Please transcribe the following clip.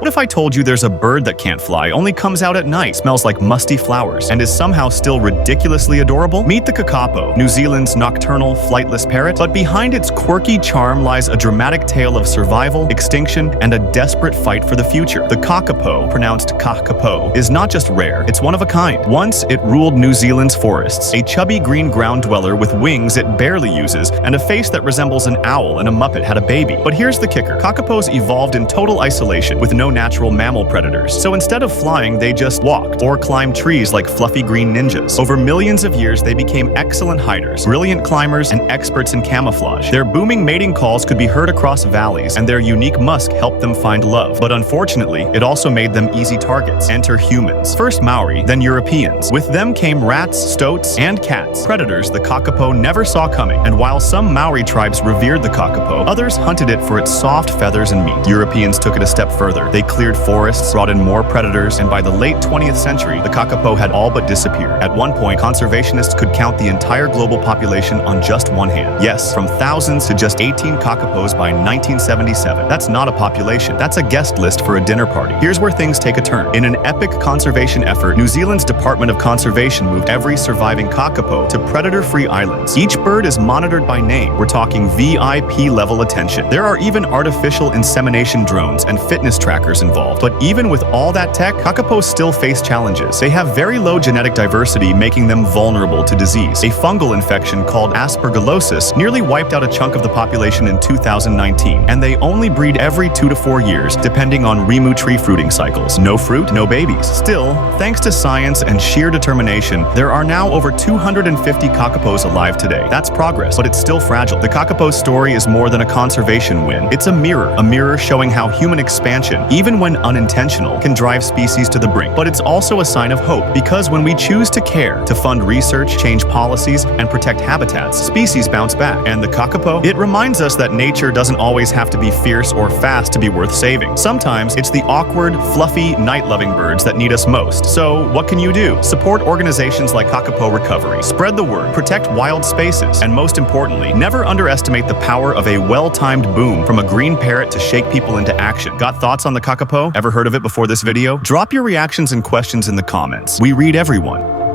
What if I told you there's a bird that can't fly, only comes out at night, smells like musty flowers, and is somehow still ridiculously adorable? Meet the Kakapo, New Zealand's nocturnal, flightless parrot. But behind its quirky charm lies a dramatic tale of survival, extinction, and a desperate fight for the future. The Kakapo, pronounced Kakapo, is not just rare, it's one of a kind. Once, it ruled New Zealand's forests, a chubby green ground dweller with wings it barely uses, and a face that resembles an owl and a muppet had a baby. But here's the kicker. Kakapos evolved in total isolation, with no natural mammal predators. So instead of flying, they just walked, or climbed trees like fluffy green ninjas. Over millions of years, they became excellent hiders, brilliant climbers, and experts in camouflage. Their booming mating calls could be heard across valleys, and their unique musk helped them find love. But unfortunately, it also made them easy targets. Enter humans. First Maori, then Europeans. With them came rats, stoats, and cats, predators the Kakapo never saw coming. And while some Maori tribes revered the Kakapo, others hunted it for its soft feathers and meat. Europeans took it a step further. They cleared forests, brought in more predators, and by the late 20th century, the Kakapo had all but disappeared. At one point, conservationists could count the entire global population on just one hand. Yes, from thousands to just 18 Kakapos by 1977. That's not a population. That's a guest list for a dinner party. Here's where things take a turn. In an epic conservation effort, New Zealand's Department of Conservation moved every surviving Kakapo to predator-free islands. Each bird is monitored by name. We're talking VIP-level attention. There are even artificial insemination drones and fitness trackers involved. But even with all that tech, Kakapos still face challenges. They have very low genetic diversity, making them vulnerable to disease. A fungal infection called aspergillosis nearly wiped out a chunk of the population in 2019, and they only breed every 2 to 4 years, depending on Rimu tree fruiting cycles. No fruit, no babies. Still, thanks to science and sheer determination, there are now over 250 Kakapos alive today. That's progress, but it's still fragile. The Kakapo story is more than a conservation win. It's a mirror showing how human expansion, even when unintentional, can drive species to the brink. But it's also a sign of hope, because when we choose to care, to fund research, change policies, and protect habitats, species bounce back. And the Kakapo? It reminds us that nature doesn't always have to be fierce or fast to be worth saving. Sometimes it's the awkward, fluffy, night-loving birds that need us most. So what can you do? Support organizations like Kakapo Recovery, spread the word, protect wild spaces, and most importantly, never underestimate the power of a well-timed boom from a green parrot to shake people into action. Got thoughts on the Kakapo? Ever heard of it before this video? Drop your reactions and questions in the comments. We read everyone.